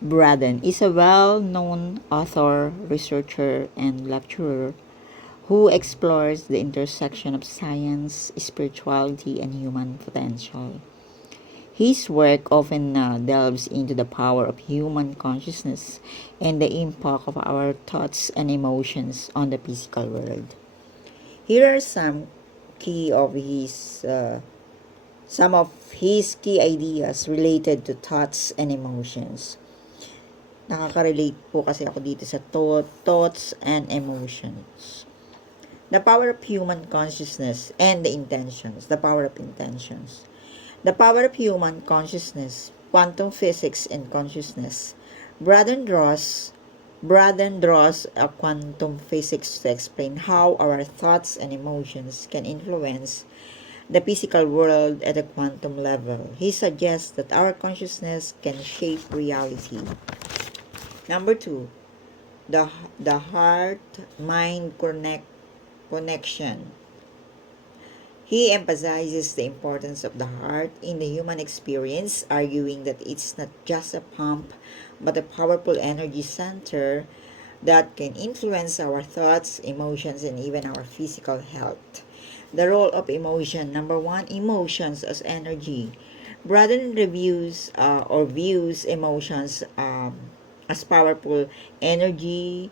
Braden is a well-known author, researcher, and lecturer who explores the intersection of science, spirituality, and human potential. His work often delves into the power of human consciousness and the impact of our thoughts and emotions on the physical world. Here are key of his some of his key ideas related to thoughts and emotions. Nakaka-relate po kasi ako dito sa thoughts and emotions. The power of human consciousness and the intentions. The power of intentions. The power of human consciousness, quantum physics and consciousness. Braden draws a quantum physics to explain how our thoughts and emotions can influence the physical world at a quantum level. He suggests that our consciousness can shape reality. Number 2, the heart-mind connection. He emphasizes the importance of the heart in the human experience, arguing that it's not just a pump, but a powerful energy center that can influence our thoughts, emotions, and even our physical health. The role of emotion. Number 1, emotions as energy. Braden views emotions as powerful energy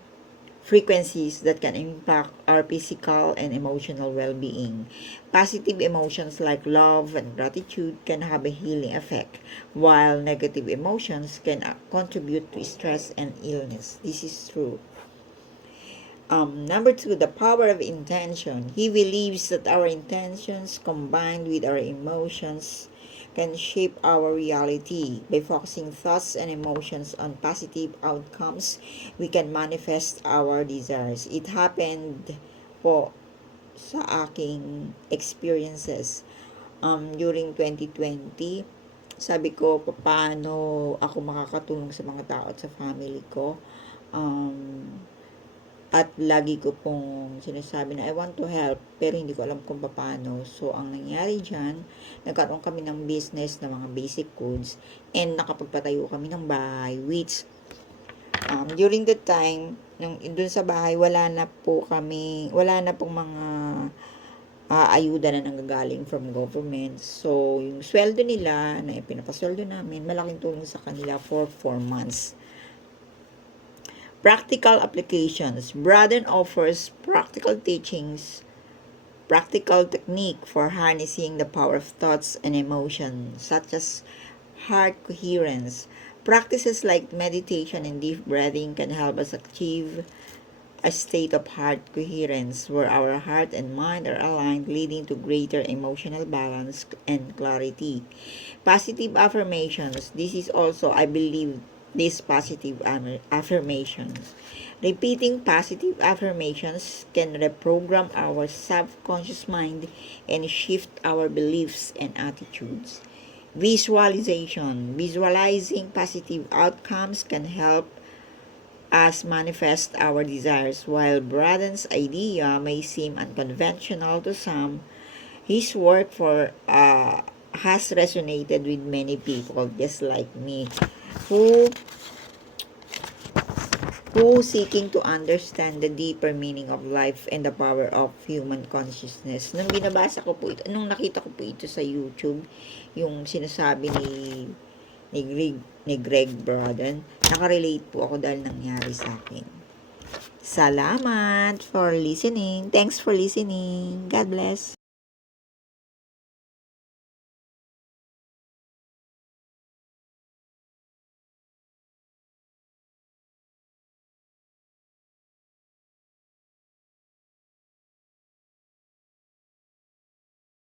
frequencies that can impact our physical and emotional well-being. Positive emotions like love and gratitude can have a healing effect, while negative emotions can contribute to stress and illness. This is true. Number 2, the power of intention. He believes that our intentions combined with our emotions can shape our reality. By focusing thoughts and emotions on positive outcomes, we can manifest our desires. It happened po sa aking experiences during 2020. Sabi ko, paano ako makakatulong sa mga tao at sa family ko. At lagi ko pong sinasabi na I want to help, pero hindi ko alam kung paano. So, ang nangyari dyan, nagkaroon kami ng business na mga basic goods and nakapagpatayo kami ng bahay, which during the time, dun sa bahay, wala na pong mga ayuda na nanggagaling from government. So, yung sweldo nila na pinapasweldo namin, malaking tulong sa kanila for 4 months. Practical applications. Braden offers practical teachings, practical technique for harnessing the power of thoughts and emotions, such as heart coherence. Practices like meditation and deep breathing can help us achieve a state of heart coherence where our heart and mind are aligned, leading to greater emotional balance and clarity. Positive affirmations. This is also, I believe, these positive affirmations. Repeating positive affirmations can reprogram our subconscious mind and shift our beliefs and attitudes. Visualization. Visualizing positive outcomes can help us manifest our desires. While Braden's idea may seem unconventional to some, his work has resonated with many people, just like me, who seeking to understand the deeper meaning of life and the power of human consciousness. Nung binabasa ko po ito, nung nakita ko po ito sa YouTube, yung sinasabi ni Greg Braden, nakarelate po ako dahil nangyari sa akin. Salamat for listening. Thanks for listening. God bless.